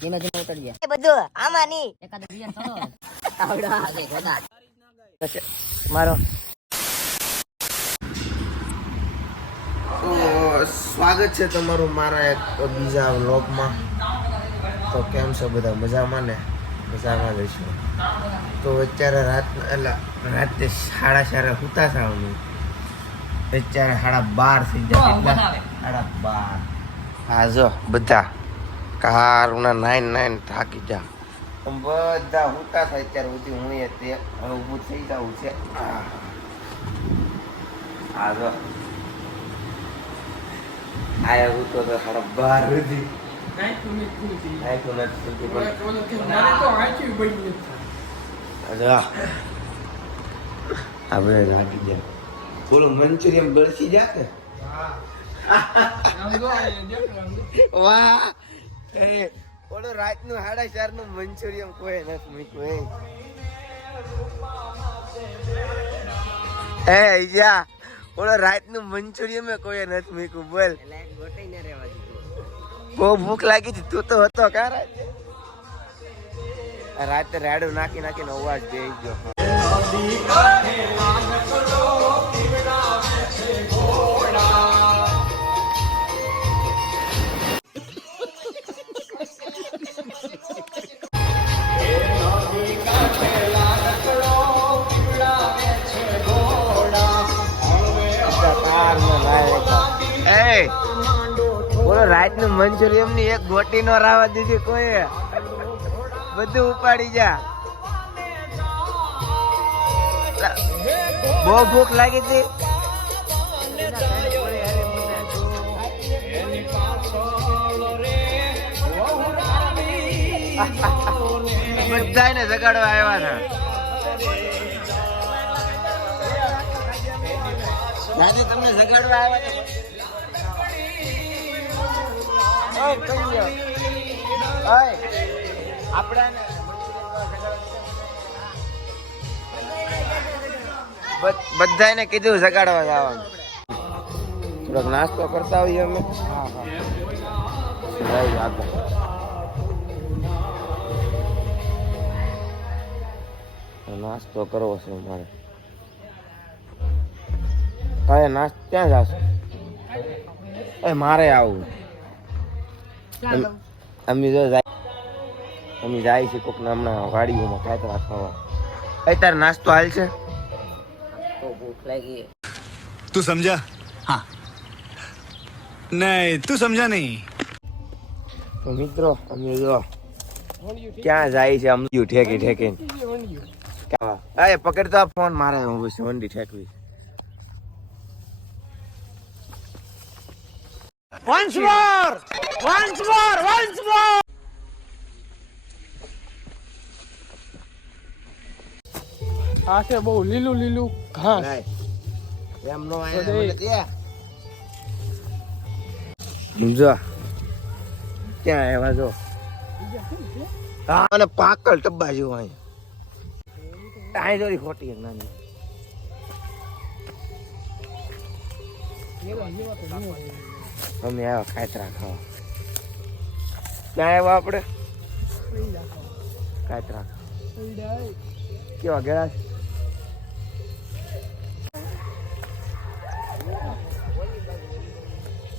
ધીમે ધીમે ઉતરીએ બધું આમાં ની એકાદ બિયર ચલો આવડા આગે ગદા મારો સ્વાગત છે તમારું મારા એક બીજા વ્લોગમાં. તો કેમ છો બધા? મજામાં ને? મજામાં લઈશું. તો અત્યારે રાતે 4:30 સુતા થવાનું, અત્યારે 12:30 થઈ જાય. 12:30. હા જો બધા કારુના 9 થાકી જા બધા હુતા થાય અત્યારે સુધી. હું તે હવે ઊભું થઈ જવું છે. હા જો આયા હું તો 12:30 સુધી આપણે લાગી જાય. થોડું મંચુરિયન બળસી જા કે વાહ. ઓલો રાતનું 4:30 નું મંચુરિયન કોઈ નથી મૂક્યું. ઓલો રાતનું મંચુરિયન મેં કોઈ નથી મૂક્યું. બોલ, બહુ ભૂખ લાગી હતી. તું તો હતો કા રાતે રેડું નાખીને અવાજ દે ગયો. બોલો રાતનું મંચુરિયન ની એક ગોટી નો રાવા દીધી કોઈ. બધું ઉપાડી જા. બહુ ભૂખ લાગી હતી. બધાને જગાડવા આવ્યા હતા. દાદી તમને જગાડવા આવ્યા હતા. બધાને કીધું જગાડવા જવાનું. થોડોક નાસ્તો કરતા હોઈએ અમે. નાસ્તો કરવો છે મારે. હવે નાસ્તો ક્યાં જાશો? મારે આવું. અમે જાય છે કોકના હમણાં વાડીઓમાં ખાતરા ખાવા. અત્યારે નાસ્તો હાલ છે. ભૂખ લાગી. તું સમજા? હા. નહીં, તું સમજા નહીં. તો મિત્રો અમે જો ક્યાં જાય છે? અમ ઠેકી પકડતો આ ફોન. મારે વંડી ઠેકવી. Once more! આ છે બહુ લીલું ઘાસ. એમ નો સમજો ક્યાં આવ્યા જો. હા, અને પાકલ ટબ્બા જેવું અહીંયા દોરી ખોટી નાની. અમે આવ્યા ખાતરા ખાવા. ક્યાં આવ્યા આપણે? ખાતરા કેવા ગળા છે?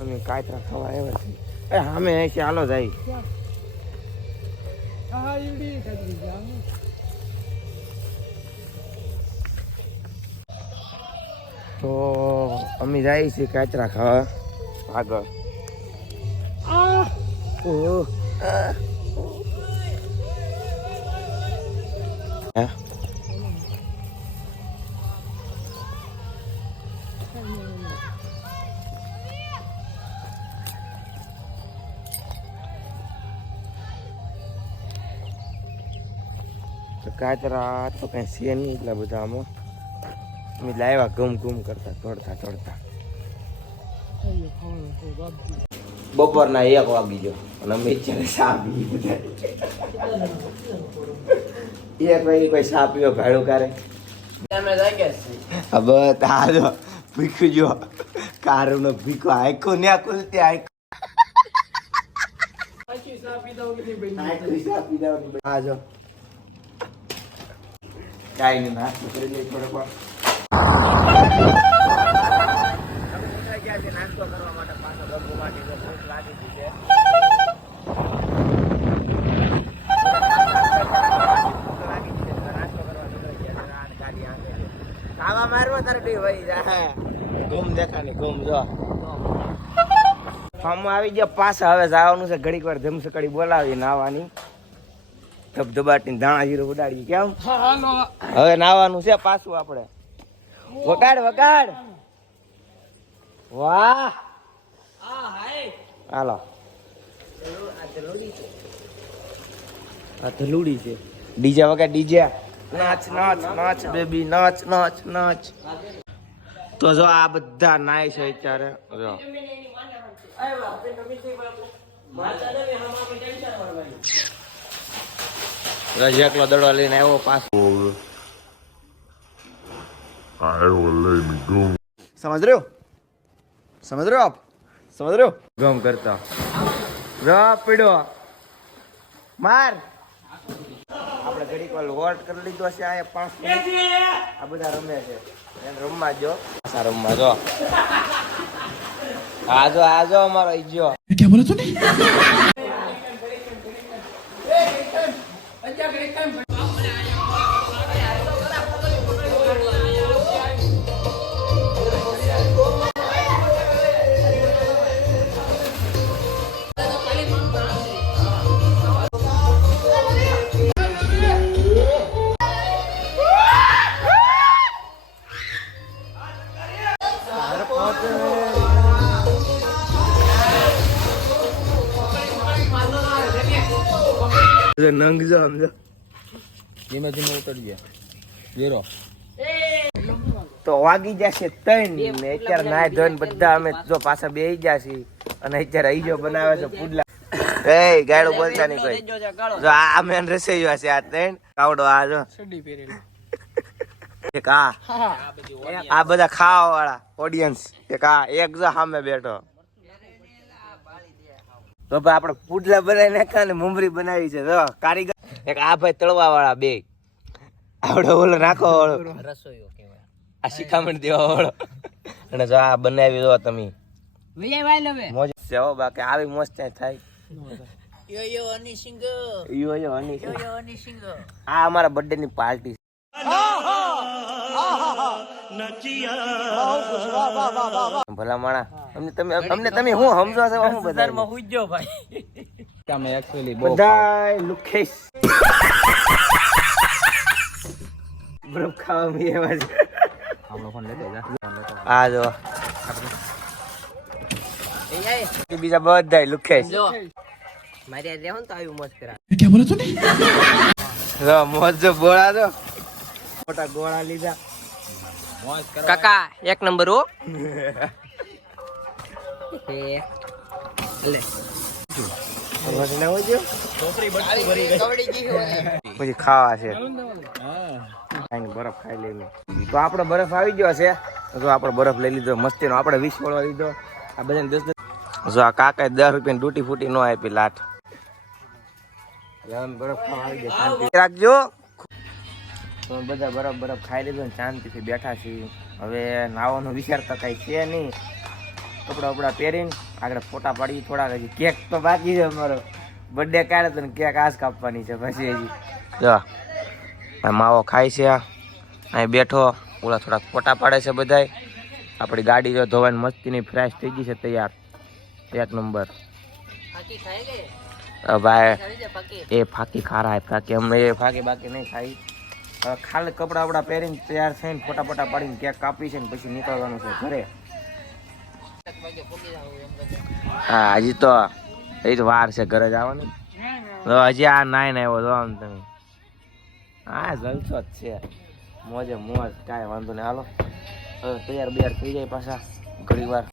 અમે કાતરા ખાવા આવ્યા છીએ. અમે અહીંથી હાલો જાય. તો અમે જાય છીએ કાતરા ખાવા આગળ. કાતરા તો કઈ છે નહીં એટલા બધા. આમાં અમે લાવ્યા ઘૂમ કરતા દોડતા. બપોરના 1 વાગી ગયો અને અમે અત્યારે ચા પી બધા. 1 વાગે કોઈ ચા પીવો ભાડું કરે. બસ આ જો ભીખું જો કારુનો ભીખો આયકો ને ખુલતી આયકો હા જો કાઈ નહીં નાસ્તો કરી લઈ થોડો પણ નાસ્તો કરવા માટે પાછા બગુ માટે ભૂખ લાગી છે ખાવા મારવા તારે ભાઈ ઘૂમ દેખાની ઘૂમ જો ફાર્મમાં આવી ગયા પાછા હવે જવાનું છે ઘડીક વાર ધમસકડી બોલાવી નાવાની ધબધબાટીને ધાણા જીરું ઉડાડી કેમ હવે નાવાનું છે પાછું આપણે વગાડ વગાડ વાહ હાલો આ ધલુડી છે ડીજે વગાડ ડીજે નાચ નાચ નાચ બેબી નાચ નાચ નાચ તો જો આ બધા નાય છે અત્યારે જો એકલો દડો લઈને આવ્યો પાછો સમજ રહ્યો સમજ રહ્યો આપ સમજ રહ્યો ગમ કરતા પીડો માર આપણે ઘડીક વાર વોટ કરી લીધો છે આ 5 મિનિટ આ બધા રમે છે એને રમવા જો આ રમવા જો આજો અમારો ઈજો क्या बोला तूने નંગ જો સમજો ધીમે ધીમે ઉતરી ગયા વેરો તો વાગી જશે 3 ને અત્યારે નાય ધોઈને બધા અમે જો પાછા બેહી જશે અને અત્યારે ઈજો બનાવે છે પુડલા એ ગાડો બોલતા નહીં કોઈ જો આ મેન રસોઈયો છે આ 3 કાવડો આ જો સડી પહેરેલી એક આ બધા ખાવા વાળા ઓડિયન્સ એક એક જો સામે બેઠો તો ભાઈ આપણે પુડલા બનાવી નાખ્યા ને મુમરી બનાવી છે જો કારીગર એક આ ભાઈ તળવા વાળા બે આવડો ઓલો નાખો વાળો રસોઈયો કહેવાય આ શિખામણ દેવા વાળો અને જો આ બનાવી દો તમે વિજય ભાઈ લવે મોજ છે હો બાકી આવી મોજ ત્યાં થાય યો હની સિંગ યો હની હની સિંગ આ અમારા બર્થડે ની પાર્ટી ભલા માણા અમને તમે હું સમજો છો હું બધા હુજ્જો ભાઈ તમે એક્ચ્યુઅલી બધા લુખેશ બરફ ખાવા મી એવા છે આપણો ફોન લેતો જા આ જો કે બીજા બધા લુખેશ જો મારી આ રહેવું તો આવ્યું મસ્ત કરા क्या बोला तूने જો મોજ જો બોળા જો મોટા ગોળા લીધા કાકા 1 નંબર હો લે પછી ખાવા છે બરફ ખાઈ લઈને તો આપણો બરફ આવી ગયો છે તો આપણો બરફ લઈ લીધો મસ્તીનો આપણે 20 વાળો લીધો આ બધાને 10 જો આ કાકાએ 10 રૂપિયાની ડૂટી ફૂટી નો આપી લાઠ બરફ ખાવા આવી ગયા શાંતિ રાખજો તો બધા બરફ ખાઈ લીધો ને શાંતિથી બેઠા છીએ હવે નાવાનો વિચાર તો કઈ છે નહીં કપડા બપડા પહેરીને આગળ ફોટા પાડી થોડાક હજી કેક તો બાકી છે અમારો બર્થડે કાઢે તો કેક આજ કાપવાની છે પછી હજી જો માવો ખાય છે અહીં બેઠો ઓલા થોડાક ફોટા પાડે છે બધાય આપણી ગાડી જો ધોવાની મસ્તીની ફ્રેશ થઈ ગઈ છે તૈયાર 1 નંબર ભાઈ એ ફાકી ખારા હે ફાકી અમને એ ફાકી બાકી નહીં ખાઈ હવે ખાલી કપડા બપડા પહેરીને તૈયાર થઈને ફોટા પાડીને કેક કાપી છે ને પછી નીકળવાનું છે ઘરે હા હજી તો એ તો વાર છે ઘરે જવાની હજી આ નાય ને આવ્યો જો આમ તમે હા જલસો જ છે મોજે મોજ કાંઈ વાંધો નહીં હાલો હવે તૈયાર થઈ જાય પાછા ઘણી વાર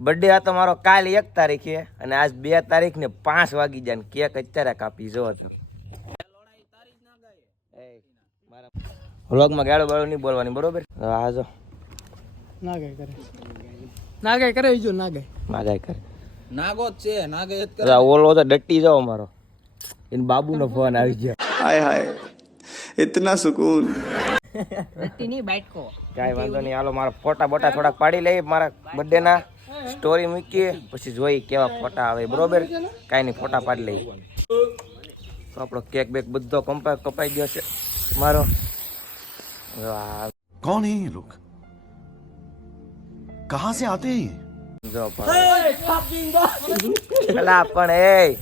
બર્થડે હતો મારો કાલ 1 તારીખે અને આજ 2 તારીખ ને 5 વાગી જાય ને કેક અત્યારે કાપી જો છો વ્લોગમાં ગાળો બાળો નહીં બોલવાની બરોબર હા જો ના ગઈ કરે ના ગઈ કરે બીજું ના ગઈ માગાય કરે નાગો જ છે નાગે જ અલા, ઓલો તો ડટ્ટી જાવ મારો એને બાબુનો ફોન આવી ગયો हाय हाय इतना सुकून ની બાઈટકો કાંઈ વાંધો નહીં હાલો મારા ફોટા બોટા થોડાક પાડી લઈ મારા બર્થડે ના સ્ટોરી મૂકીએ પછી જોઈ કેવા ફોટા આવે બરોબર કાંઈ નહીં ફોટા પાડી લઈ તો આપણો કેક બેક બધો કપાઈ ગયો છે મારો વાહ, कौन है ये लोग कहाँ से आते हैं ये જો અલા પણ એ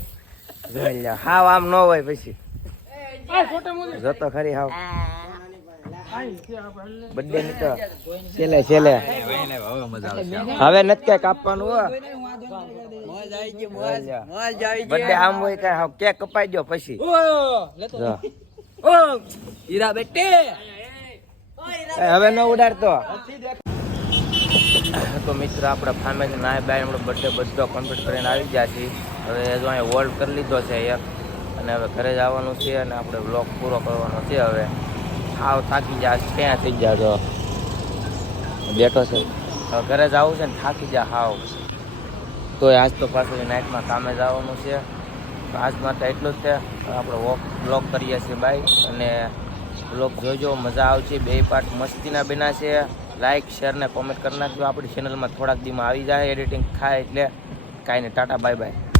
જોઈ લ્યો હાવ આમ ન હોય પછી જતો ખરી હાવ બર્થડે ની તો છેલ્લે હવે નથી કઈ કાપવાનું હો બર્થડે આમ હોય કઈ હાવ કેક કપાઈ ગયો પછી જો. હીરા બેટે એ હવે ન ઉડાડતો તો મિત્ર આપણે ફામેથી નાય બાય આપણો બર્થડે બધો કમ્પ્લીટ કરીને આવી ગયા છીએ હવે જો અહીંયા હોલ્ડ કરી લીધો છે એક અને હવે ઘરે જવાનું છે અને આપણે વ્લોગ પૂરો કરવાનો છે હવે હાવ થાકી જા ક્યાં થઈ ગયા તો બેઠો છે હવે ઘરે જવું છે ને થાકી જા હાવ તો આજ તો પાછું નાઇટમાં કામે જવાનું છે તો આજ માટે એટલું જ છે આપણે વ્લોગ કરીએ છીએ બાય અને વ્લોગ જોજો મજા આવશે બે પાર્ટ મસ્તીના બન્યા છે લાઈક શેર ને કોમેન્ટ કરી નાખજો આપણી ચેનલમાં થોડાક દીમાં આવી જાય એડિટિંગ થાય એટલે કાંઈ નહીં ટાટા બાય બાય